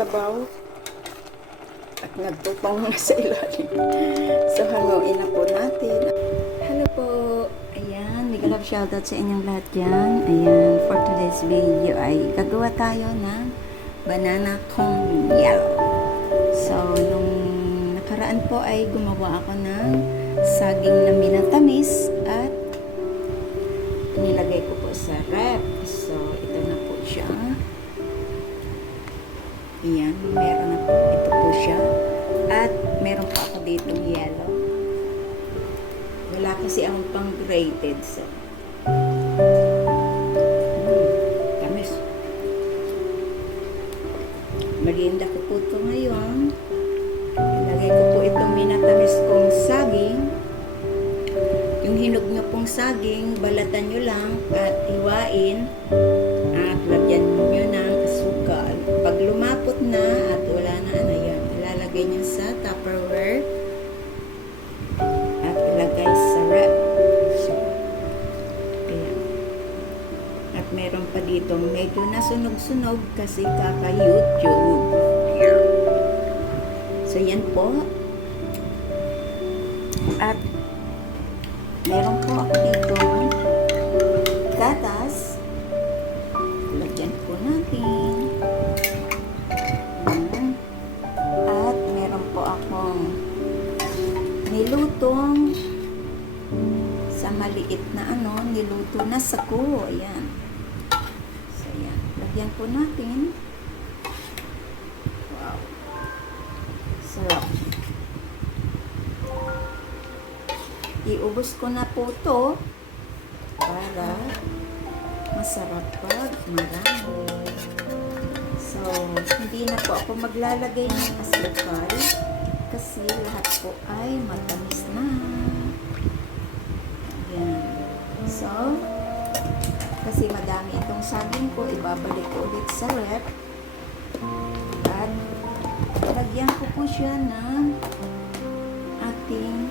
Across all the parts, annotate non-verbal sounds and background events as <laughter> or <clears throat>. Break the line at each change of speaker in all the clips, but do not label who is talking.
sabaw. At nagtupang na sa ilalim. So, haluin na po natin. Hello po. Ayan, mega love shoutout sa inyong lahat dyan. Ayan, for today's video ay gagawa tayo ng banana yellow. So, nung nakaraan po ay gumawa ako ng saging na minatamis at nilagay ko po sa rep. So, ito na po siya. Ayan, meron na po. Ito po siya. At meron pa ako ditong yellow. Wala kasi ang pang grated. So, mm, tamis. Merienda ko po ito ngayon. Ilagay ko po itong minatamis kong saging. Yung hinog nyo pong saging, balatan nyo lang at iwain na at wala na ano yan, ilalagay nyo sa Tupperware at ilagay sa rep. So, ayan. At meron pa dito medyo nasunog-sunog kasi kaka-YouTube. So, yan po. At meron po ako dito nilutong sa maliit na ano, niluto na sako. Ayan. So, ayan. Lagyan po natin. Wow. Sarap. Iubos ko na po to para masarap pag marami. So, hindi na po ako maglalagay ng asukal kasi lahat po ay matamis na. Ayan. So, kasi madami itong saging ko, ibabalik ko ulit sa rep. At lagyan ko po siya ng ating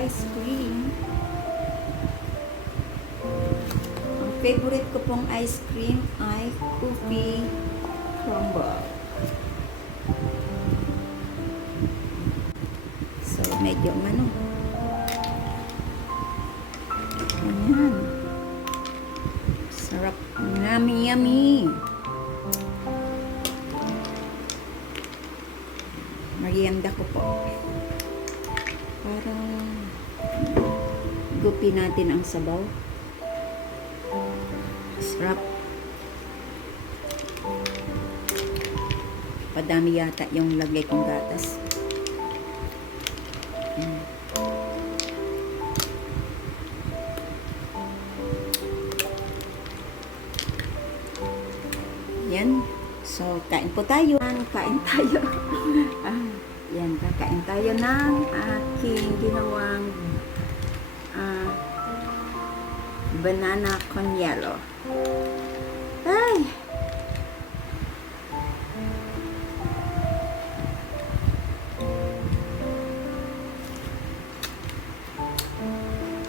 ice cream. Ang favorite ko pong ice cream ay coffee crumble. Medyo mano. Ayan. Sarap. Yummy, yummy. Merienda ko po. Para gupin natin ang sabaw. Sarap. Padami yata yung lagay kong gatas. So, kain po tayo. Kain tayo. <laughs> ah, yan, kakain tayo ng aking ginawang ah, banana con yellow. Ay!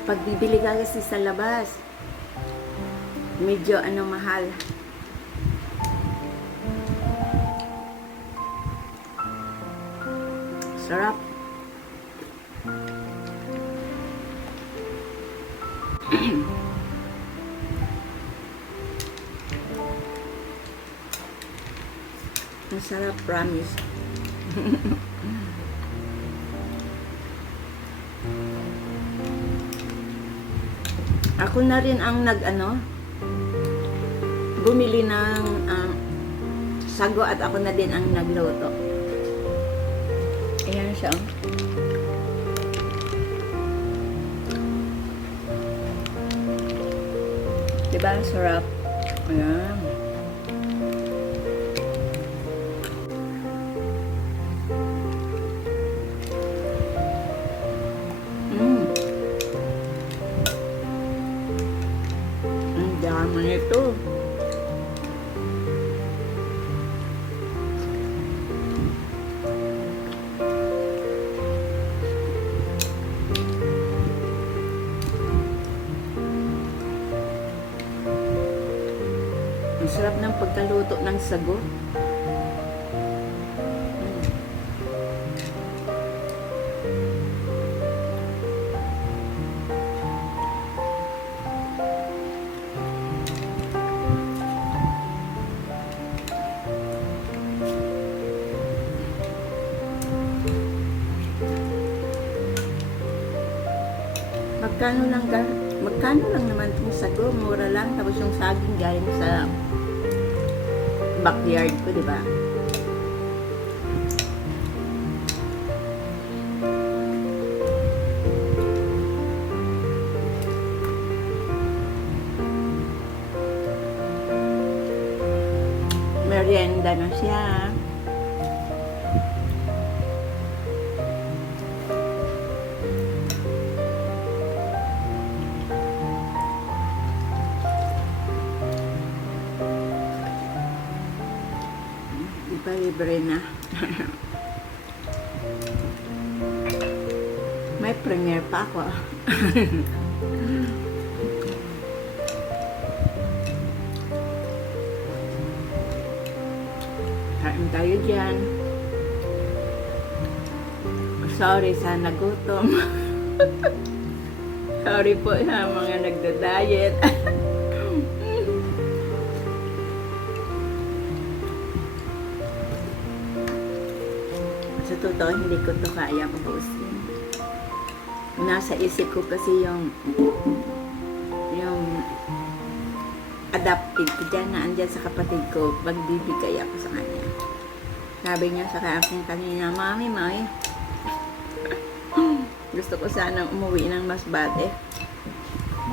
Pag bibili ka kasi sa labas, medyo ano mahal. Sarap. <clears throat> Ang sarap, promise. <laughs> Ako na rin ang nag ano, bumili ng ah, sago at ako na din ang nagluto. Ayan siya. oh. Diba? Sarap. Ayan. Ang sarap ng pagkaluto ng sago. magkano lang magkano lang naman itong sago mura lang tapos yung saging galing sa backyard ko, di ba? Merienda na siya. Di ba libre na? May premiere pa ako. Kain tayo dyan. Sorry sa nagutom. <laughs> Sorry po sa mga nagda-diet. <laughs> totoo, hindi ko to kaya pabusin. Nasa isip ko kasi yung yung adapted ko dyan na andyan sa kapatid ko, magbibigay ako sa kanya. Sabi niya sa akin kanina, Mami, Mami, <laughs> gusto ko sanang umuwi ng Masbate.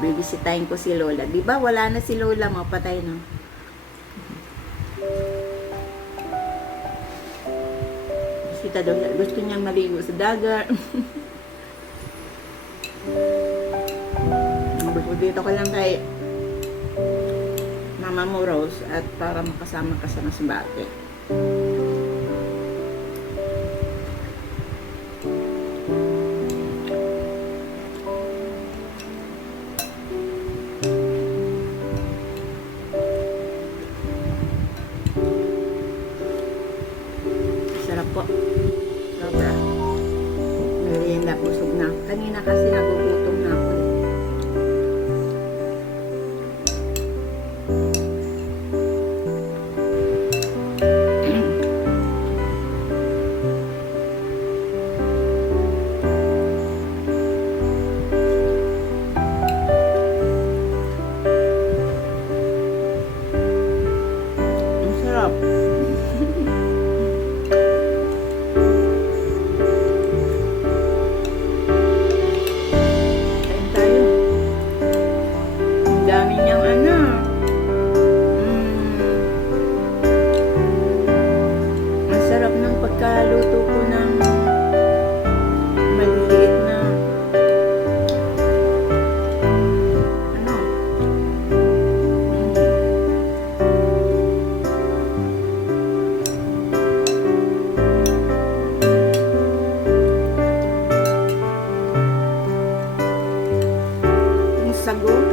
Bibisitahin ko si Lola. Di ba wala na si Lola, mapatay no? Bisita daw. Gusto niyang maligo sa dagat. <laughs> Gusto dito ko lang kay Mama mo Rose at para makasama ka sa Masbate. Sarap Ang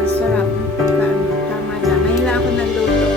sago, ang sarap ng pagkaan. Tama lang. Ngayon lang ako nagluto.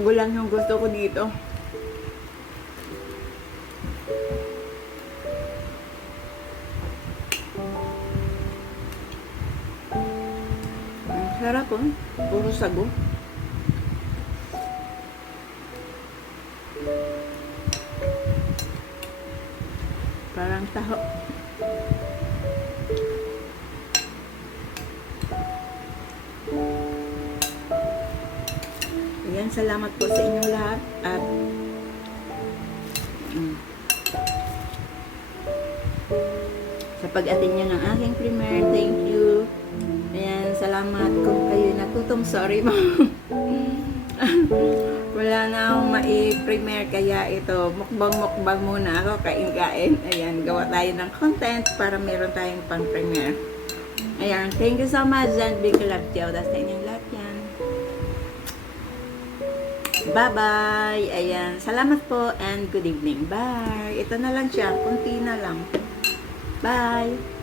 Sago lang yung gusto ko dito. Ang sarap oh. Puro sago. Parang taho. Ayan, salamat po sa inyong lahat at mm, sa pag-attend nyo ng aking premiere. Thank you. Ayan, salamat kung kayo natutong. Sorry, ma'am. <laughs> Wala na akong mai-premiere kaya ito, mukbang-mukbang muna ako, kain-kain. Ayan, gawa tayo ng content para meron tayong pang-premiere. Ayan, thank you so much and big love to sa inyong lahat yan. Bye-bye! Ayan, salamat po and good evening. Bye! Ito na lang siya, kunti na lang. Bye!